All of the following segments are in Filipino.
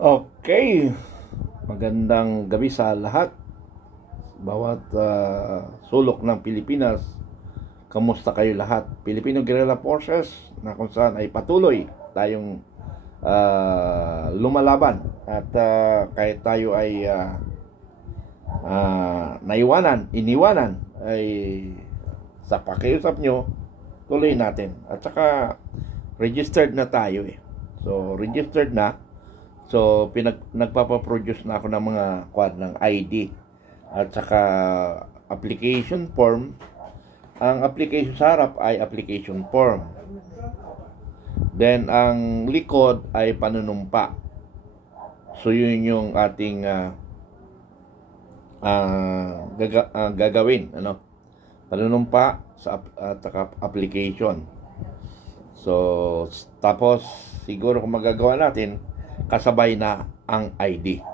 Okay, magandang gabi sa lahat. Bawat sulok ng Pilipinas, kamusta kayo lahat? Filipino Guerrilla Forces na kung saan ay patuloy tayong lumalaban. At kahit tayo ay iniwanan, ay sa pakiusap nyo, tuloy natin. At saka registered na tayo eh. So registered na. So, nagpapaproduce na ako ng mga ng ID at saka application form. Ang application sa harap ay application form. Then, ang likod ay panunumpa. So, yun yung ating gagawin. Panunumpa sa at saka application. So, tapos, siguro kung magagawa natin, kasabay na ang ID.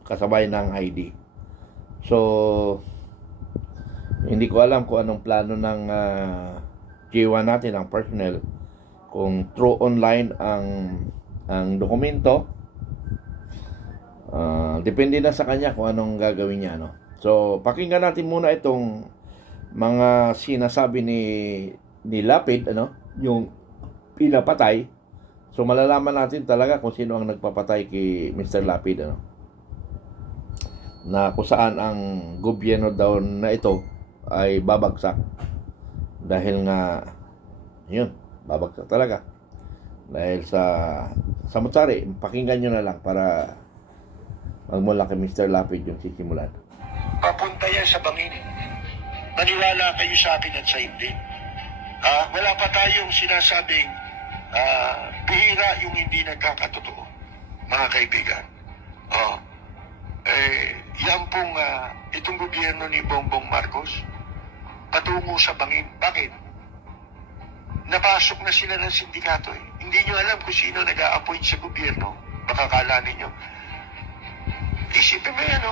Kasabay na ang ID. So, hindi ko alam kung anong plano ng G1 natin, ang personnel, kung through online ang dokumento. Depende na sa kanya kung anong gagawin niya. So, pakinggan natin muna itong mga sinasabi ni Lapid, yung pinapatay. So, malalaman natin talaga kung sino ang nagpapatay kay Mr. Lapid, na kung saan ang gobyerno daw na ito ay babagsak. Dahil nga, yun, babagsak talaga. Dahil sa Mutsari, pakinggan nyo na lang para magmula kay Mr. Lapid yung sisimulan. Papunta yan sa bangin. Maniwala kayo sa akin at sa hindi. Wala pa tayong sinasabing bihira yung hindi nagkakatotoo, mga kaibigan. Yan pong itong gobyerno ni Bongbong Marcos patungo sa bangin. Bakit? Napasok na sila ng sindikato eh. Hindi nyo alam kung sino nag-a-appoint sa gobyerno. Baka kala ninyo. Isipin mo yan,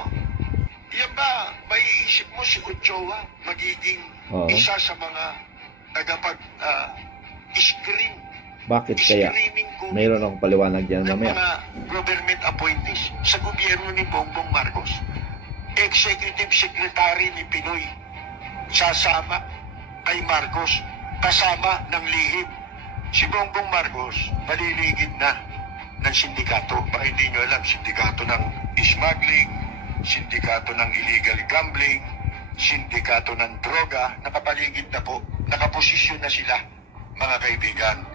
yan ba, may isip mo si Ochoa magiging isa sa mga tagapag-screen? Bakit kaya? Mayroon akong paliwanag dyan mamaya. Mga government appointees sa gobyerno ni Bongbong Marcos. Executive Secretary ni Pinoy. Sasama kay Marcos. Kasama ng lihim. Si Bongbong Marcos maliligid na ng sindikato. Baka hindi nyo alam, sindikato ng smuggling, sindikato ng illegal gambling, sindikato ng droga. Nakapaligid na po. Nakaposisyon na sila, mga kaibigan.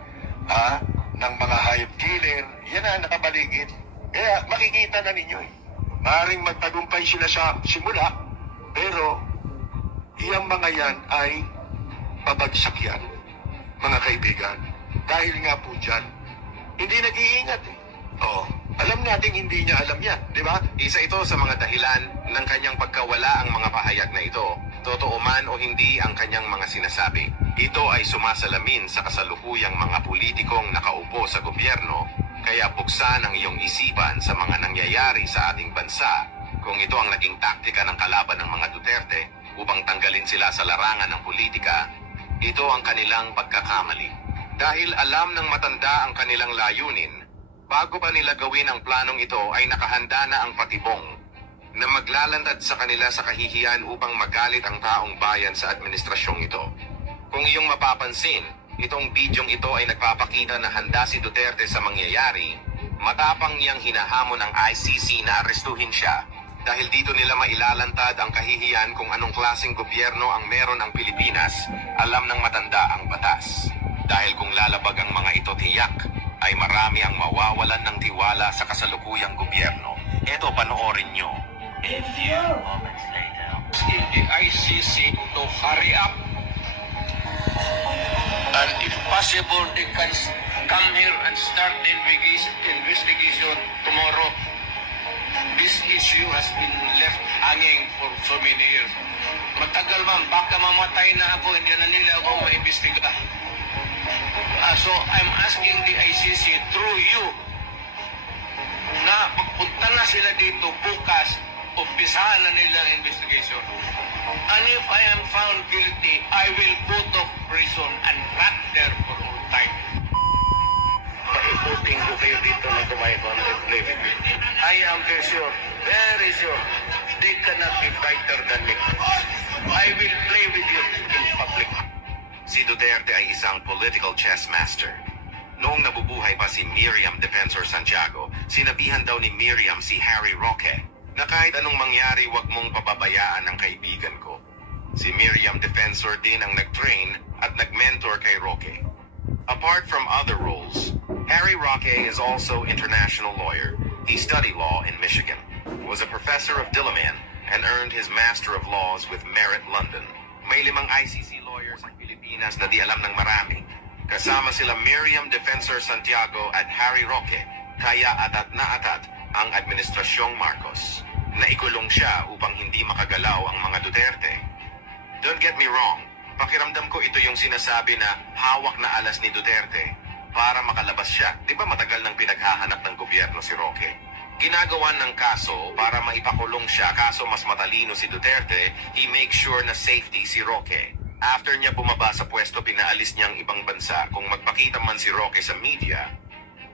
Ng mga hayop killer, yan na nakabaligid. Kaya makikita na ninyo Maaaring magtagumpay sila sa simula, pero iyang mga yan ay pabagsak yan, mga kaibigan. Dahil nga po dyan, hindi nag-iingat alam natin hindi niya alam yan, di ba? Isa ito sa mga dahilan ng kanyang pagkawala ang mga pahayag na ito. Totoo man o hindi ang kanyang mga sinasabi. Ito ay sumasalamin sa kasalukuyang mga politikong nakaupo sa gobyerno, kaya buksan ang iyong isipan sa mga nangyayari sa ating bansa kung ito ang naging taktika ng kalaban ng mga Duterte upang tanggalin sila sa larangan ng politika. Ito ang kanilang pagkakamali. Dahil alam ng matanda ang kanilang layunin, bago pa nila gawin ang planong ito ay nakahanda na ang patibong na maglalantad sa kanila sa kahihiyan upang magalit ang taong bayan sa administrasyong ito. Kung iyong mapapansin, itong bidyong ito ay nagpapakita na handa si Duterte sa mangyayari. Matapang niyang hinahamon ang ICC na arestuhin siya dahil dito nila mailalantad ang kahihiyan kung anong klaseng gobyerno ang meron ang Pilipinas. Alam ng matanda ang batas. Dahil kung lalabag ang mga ito tiyak, ay marami ang mawawalan ng tiwala sa kasalukuyang gobyerno. Ito, panoorin nyo. A few moments later, in the ICC to hurry up, and if possible, they can come here and start the investigation tomorrow. This issue has been left hanging for so many years. Matagal man, baka mamatay na ako, hindi na nila ako maimbestiga. So I'm asking the ICC through you na pagpunta na sila dito bukas, umpisahan na nila ang investigation. And if I am found guilty, I will go to prison and rot there for all time. Pagdating ko kayo dito na kumain ko, play with me. I am very sure, they cannot be brighter than me. I will play with you in public. Si Duterte ay isang political chess master. Noong nabubuhay pa si Miriam Defensor Santiago, sinabihan daw ni Miriam si Harry Roque na kahit anong mangyari, wag mong pababayaan ang kaibigan ko. Si Miriam Defensor din ang nag-train at nag-mentor kay Roque. Apart from other roles, Harry Roque is also international lawyer. He studied law in Michigan, was a professor of Diliman, and earned his Master of Laws with Merit London. May 5 ICC lawyers ang Pilipinas na di alam ng marami. Kasama sila Miriam Defensor Santiago at Harry Roque, kaya atat na atat ang Administrasyong Marcos. Naikulong siya upang hindi makagalaw ang mga Duterte. Don't get me wrong, pakiramdam ko ito yung sinasabi na hawak na alas ni Duterte para makalabas siya. Di ba matagal nang pinaghahanap ng gobyerno si Roque? Ginagawan ng kaso para maipakulong siya, kaso mas matalino si Duterte, he make sure na safety si Roque. After niya bumaba sa pwesto, pinaalis niyang ibang bansa. Kung magpakita man si Roque sa media,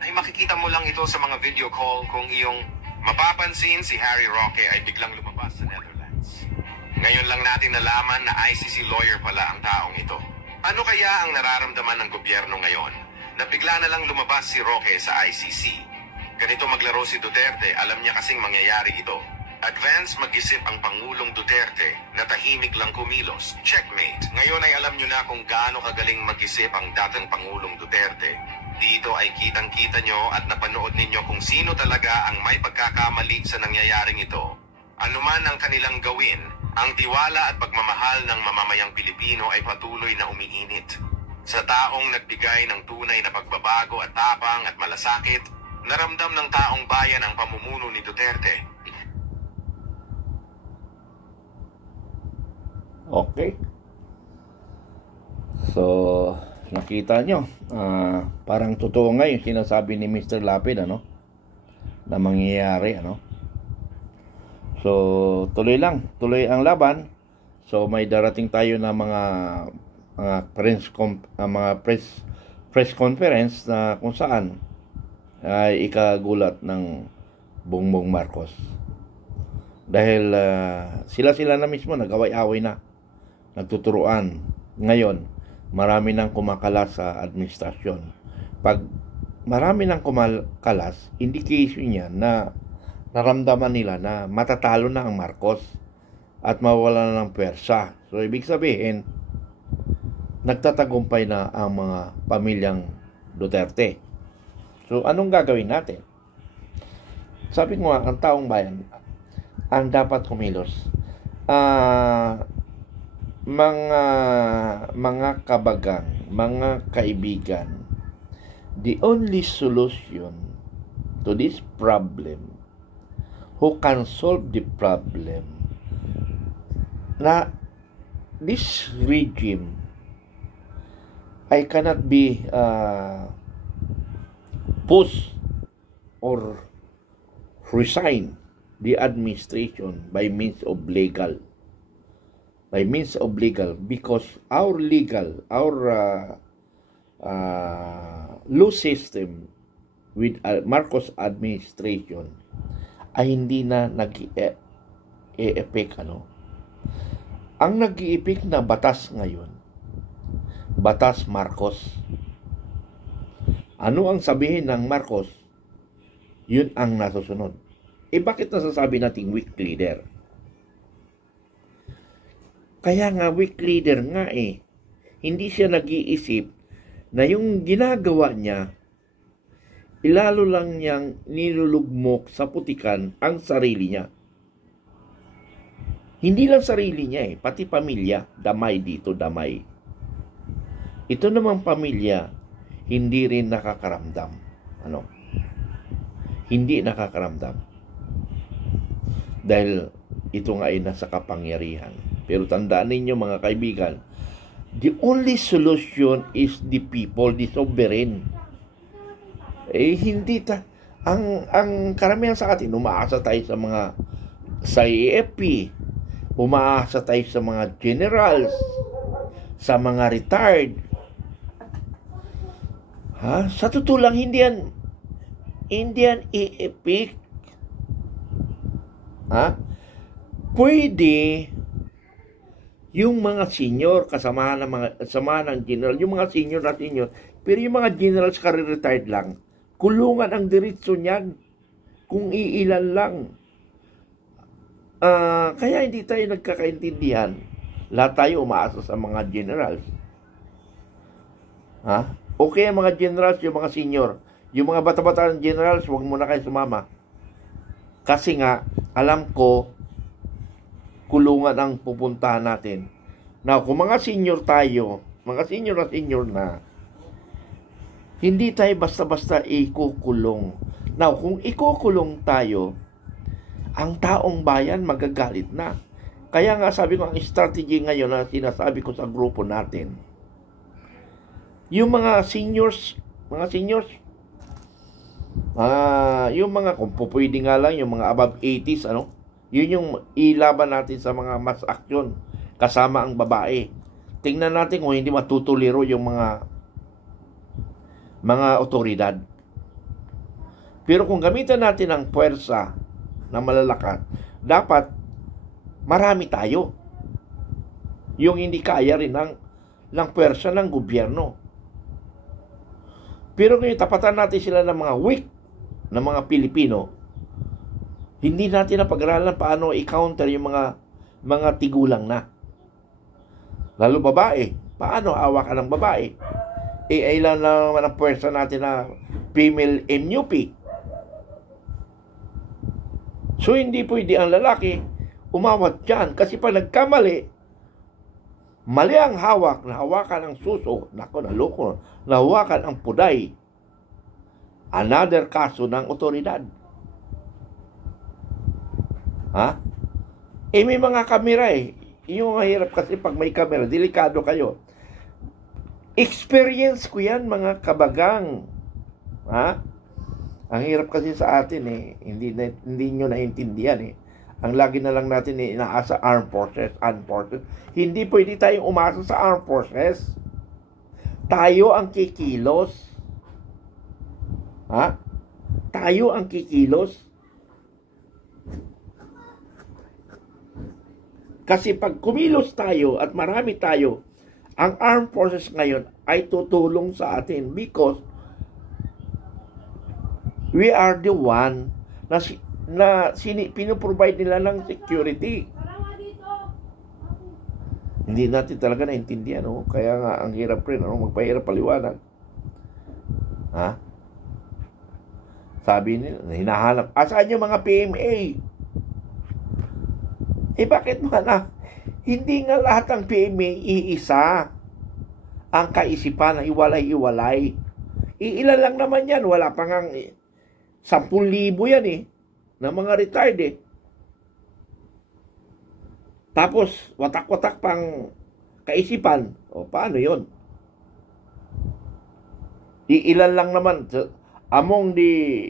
ay makikita mo lang ito sa mga video call. Kung iyong mapapansin, si Harry Roque ay biglang lumabas sa Netherlands. Ngayon lang natin nalaman na ICC lawyer pala ang taong ito. Ano kaya ang nararamdaman ng gobyerno ngayon na bigla na lang lumabas si Roque sa ICC? Ganito maglaro si Duterte, alam niya kasing mangyayari ito. Advance mag-isip ang Pangulong Duterte na tahimik lang kumilos. Checkmate. Ngayon ay alam nyo na kung gaano kagaling mag-isip ang dating Pangulong Duterte. Dito ay kitang-kita nyo at napanood ninyo kung sino talaga ang may pagkakamali sa nangyayaring ito. Ano man ang kanilang gawin, ang tiwala at pagmamahal ng mamamayang Pilipino ay patuloy na umiinit. Sa taong nagbigay ng tunay na pagbabago at tapang at malasakit, naramdam ng taong bayan ang pamumuno ni Duterte. Okay. So, nakita nyo, parang totoo nga yung sinasabi ni Mr. Lapid, ano? Na mangyayari, ano? So, tuloy lang. Tuloy ang laban. So, may darating tayo na mga press conference na kung saan ay ikagulat ng Bongbong Marcos. Dahil sila na mismo nag-away-away na. Nagtuturuan. Ngayon, marami nang kumakalas sa administrasyon. Pag marami nang kumakalas, indication niya na naramdaman nila na matatalo na ang Marcos at mawala na ng pwersa. So, ibig sabihin, nagtatagumpay na ang mga pamilyang Duterte. So, anong gagawin natin? Sabi ko nga, ang taong bayan ang dapat kumilos. Mga kabagang, mga kaibigan, the only solution to this problem, who can solve the problem, na this regime I cannot be pushed or resign the administration by means of legal, because our law system with Marcos administration ay hindi na nag-i-effect, ano. Ang nag-i-effect na batas ngayon, batas Marcos. Ano ang sabihin ng Marcos? Yun ang nasusunod. Bakit nasasabi natin weak leader? Kaya nga weak leader nga Hindi siya nag-iisip na yung ginagawa niya, ilalo lang niyang nilulugmok sa putikan ang sarili niya. Hindi lang sarili niya pati pamilya, damay dito, damay. Ito namang pamilya, hindi rin nakakaramdam. Ano? Hindi nakakaramdam. Dahil ito nga ay nasa kapangyarihan. Pero tandaan ninyo mga kaibigan, the only solution is the people, the sovereign. Hindi ang karamihan sa atin, umaasa tayo sa AFP, umaasa tayo sa mga generals, sa mga retired. Sa totoo lang, hindi yan Indian i-epic. Ha? Pwede yung mga senior, kasama ng general, yung mga senior na senior, pero yung mga generals retired lang, kulungan ang diretso niyan kung iilan lang. Kaya hindi tayo nagkakaintindihan. Lahat tayo umaasa sa mga generals. Ha? Okay ang mga generals, yung mga senior. Yung mga bata-bata ng generals, huwag muna kayo sumama. Kasi nga, alam ko, kulungan ang pupuntahan natin. Now, kung mga senior tayo, mga senior na, hindi tayo basta-basta ikukulong. Now, kung ikukulong tayo, ang taong bayan magagalit na. Kaya nga sabi ko, ang strategy ngayon na sinasabi ko sa grupo natin, yung mga seniors, yung mga, kung pupwede nga lang, yung mga above 80s, yun yung ilaban natin sa mga mass action kasama ang babae. Tingnan natin kung hindi matutuliro yung mga otoridad. Pero kung gamitan natin ang puwersa na malalakas, dapat marami tayo. Yung hindi kaya rin ng puwersa ng gobyerno. Pero kung tapatan natin sila ng mga weak na mga Pilipino, hindi natin napag-aralan paano i-counter yung mga tigulang na. Lalo babae. Paano hawakan ng babae? Ilan naman ang puwersa natin na female MUP. So, hindi pwede ang lalaki umawat dyan. Kasi pag nagkamali, mali ang hawak, nahawakan ang suso, naloko, nahawakan ang puday. Another kaso ng otoridad. Ha? May mga kamera Yung mahirap kasi pag may kamera, delikado kayo. Experience ko yan, mga kabagang. Ha? Ang hirap kasi sa atin hindi nyo naintindihan Ang lagi na lang natin inaasa armed forces. Hindi pwede tayong umasa sa armed forces. Tayo ang kikilos. Ha? Tayo ang kikilos. Kasi pag kumilos tayo at marami tayo, ang armed forces ngayon ay tutulong sa atin because we are the one na pinoprovide nila ng security. Hindi natin talaga naintindihan. Kaya nga, ang hirap rin. Magpahirap paliwanag. Ha? Sabi nila, hinahanap. Asaan yung mga PMA? Bakit man hindi nga lahat ng PMA iisa ang kaisipan na iwalay-iwalay. Ilan lang naman yan. Wala pa nga 10,000 yan na mga retired Tapos, watak-watak pang kaisipan. Paano yun? Ilan lang naman. Among the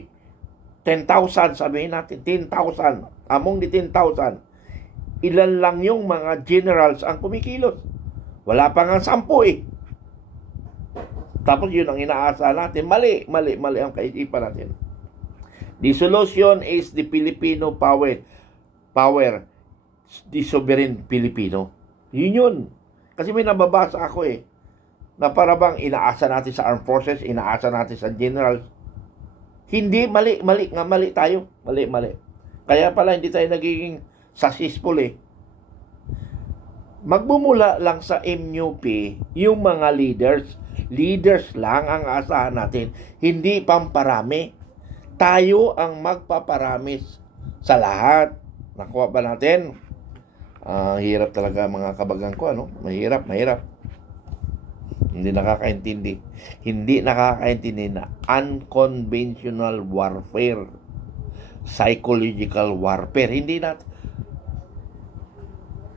10,000, sabihin natin, 10,000. Among the 10,000. Ilan lang yung mga generals ang kumikilos. Wala pa nga 10 Tapos yun ang inaasa natin. Mali ang kaisipan natin. The solution is the Filipino power. The sovereign Filipino. Yun. Kasi may nababasa ako na parabang inaasa natin sa armed forces, inaasa natin sa generals. Hindi, mali tayo. Mali. Kaya pala hindi tayo nagiging successful Magmumula lang sa MUP yung mga leaders lang ang asahan natin, hindi pamparami. Tayo ang magpaparamis sa lahat. Nakuha ba natin? Hirap talaga mga kabagang ko, mahirap. Hindi nakakaintindi na unconventional warfare, psychological warfare. Hindi natin.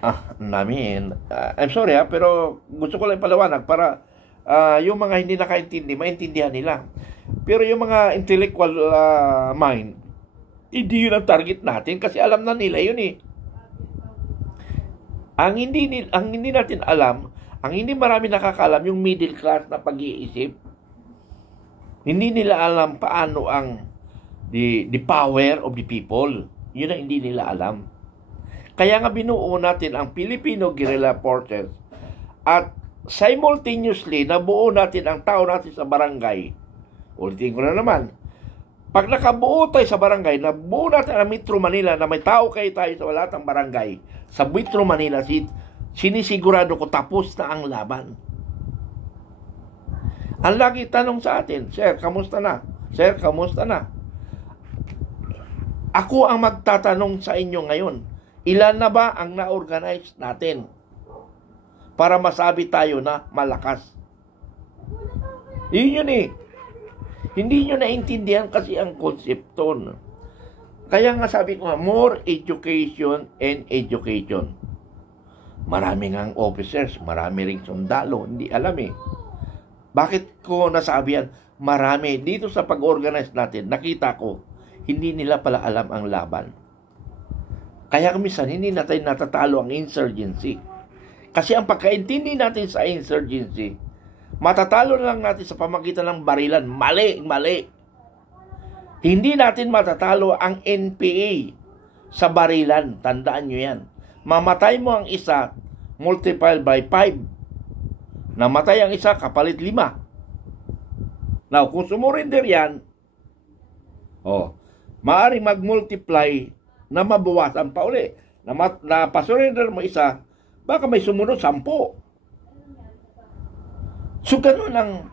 I'm sorry pero gusto ko lang paliwanag para yung mga hindi nakaintindi, maintindihan nila. Pero yung mga intellectual mind, hindi yun ang target natin kasi alam na nila yun Ang hindi natin alam, ang hindi marami nakakalam, yung middle class na pag-iisip. Hindi nila alam paano ang the power of the people. Yun ang hindi nila alam. Kaya nga binuo natin ang Filipino Guerrilla Forces at simultaneously nabuo natin ang tao natin sa barangay. Ulitin ko na naman. Pag nakabuo tayo sa barangay, nabuo natin ang Metro Manila na may tao kayo tayo sa lahat ng barangay. Sa Metro Manila, sinisigurado ko tapos na ang laban. Ang lagi tanong sa atin, Sir, kamusta na? Sir, kamusta na? Ako ang magtatanong sa inyo ngayon. Ilan na ba ang na-organize natin para masabi tayo na malakas? Yun eh. Hindi nyo naintindihan kasi ang konsepto. Kaya nga sabi ko, more education and education. Marami ngang officers, marami ring sundalo, hindi alam eh. Bakit ko nasabi yan? Marami. Dito sa pag-organize natin, nakita ko, hindi nila pala alam ang laban. Kaya minsan, hindi natin natatalo ang insurgency. Kasi ang pagkaintindi natin sa insurgency, matatalo lang natin sa pamagitan ng barilan. Mali. Hindi natin matatalo ang NPA sa barilan. Tandaan nyo yan. Mamatay mo ang isa, multiply by 5. Namatay ang isa, kapalit 5. Now, kung sumurinder yan, maaaring mag-multiply na mabawasan pa uli. Na pasurrender mo isa, baka may sumunod 10. So, ganun ang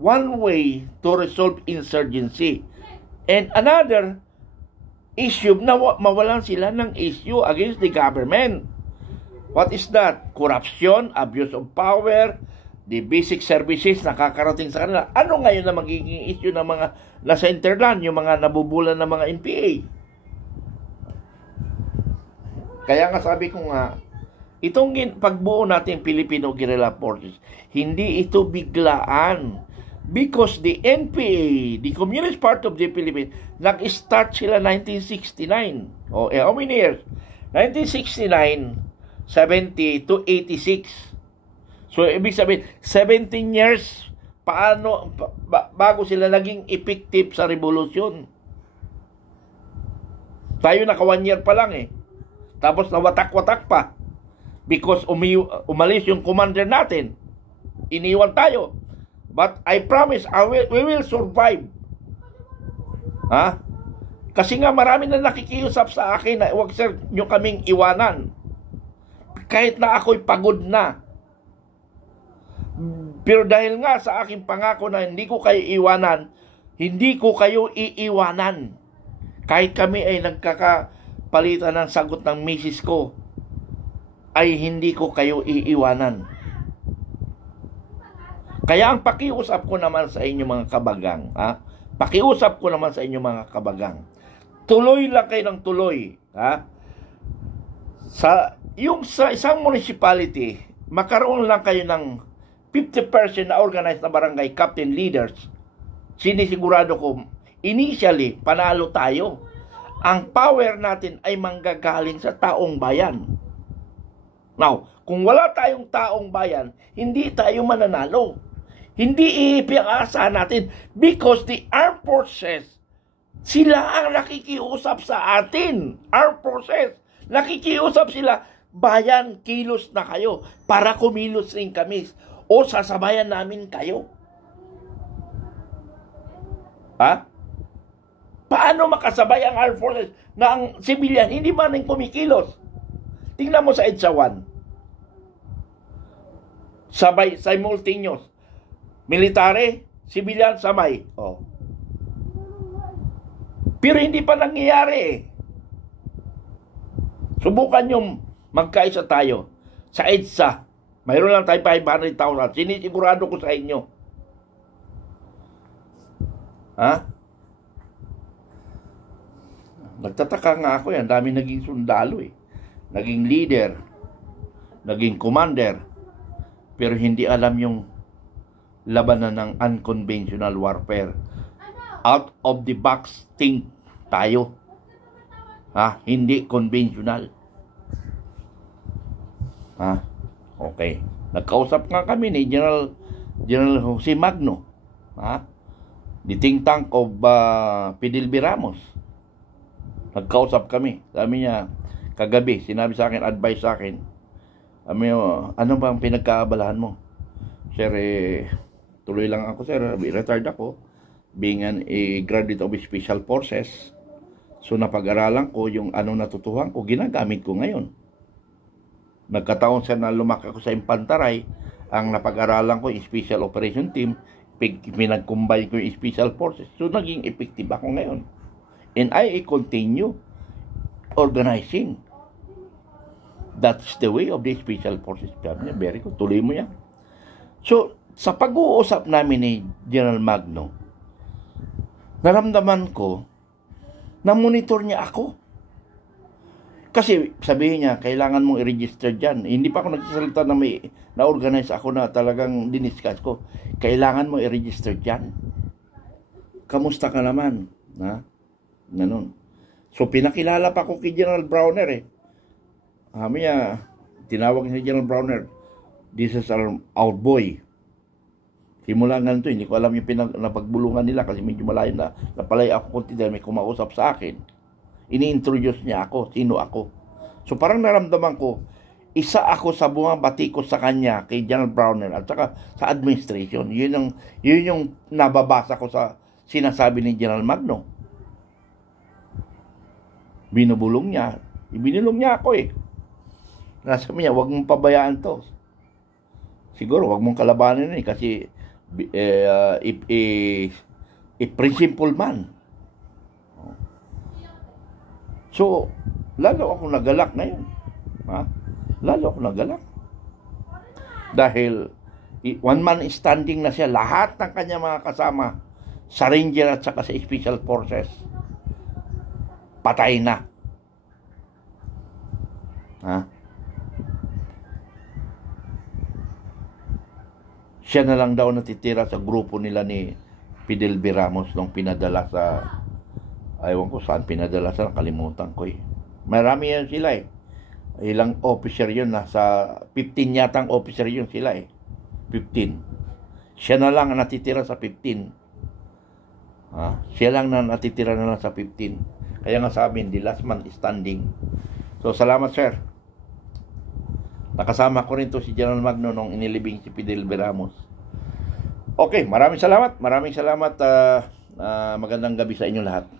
one way to resolve insurgency. And another issue, na mawalan sila ng issue against the government. What is that? Corruption, abuse of power, the basic services nakakarating sa kanila. Ano ngayon na magiging issue ng mga nasa interland, yung mga nabubulan ng mga NPA? Kaya nga sabi ko nga, itong pagbuo natin Filipino Guerrilla Forces, hindi ito biglaan. Because the NPA, the Communist Party of the Philippines, nag-start sila 1969. How many years? 1969, 70 to 86. So, ibig sabihin, 17 years bago sila naging effective sa revolusyon. Tayo naka 1 year pa lang eh. Tapos nawatak-watak pa. Because umalis yung commander natin. Iniwan tayo. But I promise, we will survive. Kasi nga marami na nakikiusap sa akin na huwag sir nyo kaming iwanan. Kahit na ako'y pagod na. Pero dahil nga sa aking pangako na hindi ko kayo iwanan, hindi ko kayo iiwanan. Kahit kami ay nagkakapalitan ng sagot ng misis ko, ay hindi ko kayo iiwanan. Kaya ang pakiusap ko naman sa inyo mga kabagang, pakiusap ko naman sa inyo mga kabagang, tuloy lang kayo ng tuloy. Sa isang municipality, makaroon lang kayo ng 50% na organized na barangay captain leaders. Sinisigurado ko, initially, panalo tayo. Ang power natin ay manggagaling sa taong bayan. Now, kung wala tayong taong bayan, hindi tayo mananalo. Hindi ipiasa natin because the armed forces, sila ang nakikiusap sa atin. Armed forces, nakikiusap sila, bayan, kilos na kayo para kumilos rin kami o sasabayan namin kayo. Paano makasabay ang armed forces na ang civilian hindi man rin kumikilos? Tingnan mo sa EDSA 1. Sabay, simultaneous. Military, civilian, sabay. Pero hindi pa nangyayari. Subukan nyo magkaisa tayo. Sa EDSA, mayroon lang tayo 500,000. Sinisigurado ko sa inyo. Nagtataka nga ako yan. Dami naging sundalo eh. Naging leader. Naging commander. Pero hindi alam yung labanan ng unconventional warfare. Out of the box think tayo. Hindi conventional. Okay. Nagkausap nga kami ni General Jose Magno. the think tank of Pidilby Ramos. Nagkausap kami. Sabi niya, kagabi, sinabi sa akin, advice sa akin, ano bang pinagkaabalahan mo? Sir, tuloy lang ako, sir. Retired ako. Being a graduate of Special Forces. So, napag-aralan ko yung natutuhan ko, ginagamit ko ngayon. Nagkataon siya na lumaki ako sa Impantaray. Ang napag-aralan ko, yung Special Operation Team, pinag-combine ko yung Special Forces. So, naging effective ako ngayon. And I continue organizing. That's the way of the Special Forces. Very good. Tuloy mo yan. So, sa pag-uusap namin ni General Magno, naramdaman ko na monitor niya ako. Kasi sabihin niya, kailangan mong i-register dyan. Hindi pa ako nagsasalita na may na-organize ako na talagang diniscuss ko. Kailangan mo i-register dyan. Kamusta ka naman? Ha? Ganun. So, pinakilala pa ko kay General Browner eh. Tinawag niya General Browner, this is our boy. Simula nga nito, hindi ko alam yung napagbulungan nila kasi medyo malayo na. Napalay ako konti dahil may kumausap sa akin. Ini-introduce niya ako, sino ako. So parang naramdaman ko, isa ako sa bunga batikos sa kanya kay General Browner at saka sa administration. Yun yung nababasa ko sa sinasabi ni General Magno. Binubulong niya. Ibinulong niya ako eh. Nasabi niya, huwag mong pabayaan to. Siguro, huwag mong kalabanin eh kasi a principled man. So, lalo ako nagalak ngayon. Lalo ako nagalak. Dahil one man standing na siya, lahat ng kanya mga kasama sa Ranger at saka sa Special Forces, patay na. Siya na lang daw natitira sa grupo nila ni Pidilby Ramos nung pinadala sa, ayaw ko saan pinadala sa, nakalimutan ko eh. Marami yan sila eh. Ilang officer yun, nasa 15 yatang officer yun sila eh. 15. Siya na lang natitira sa 15. Siya lang na natitira na lang sa 15. Kaya nga sabi, the last man standing. So, salamat sir. Nakasama ko rin to si General Magno nung inilibing si Pidilby Ramos. Okay, maraming salamat. Magandang gabi sa inyo lahat.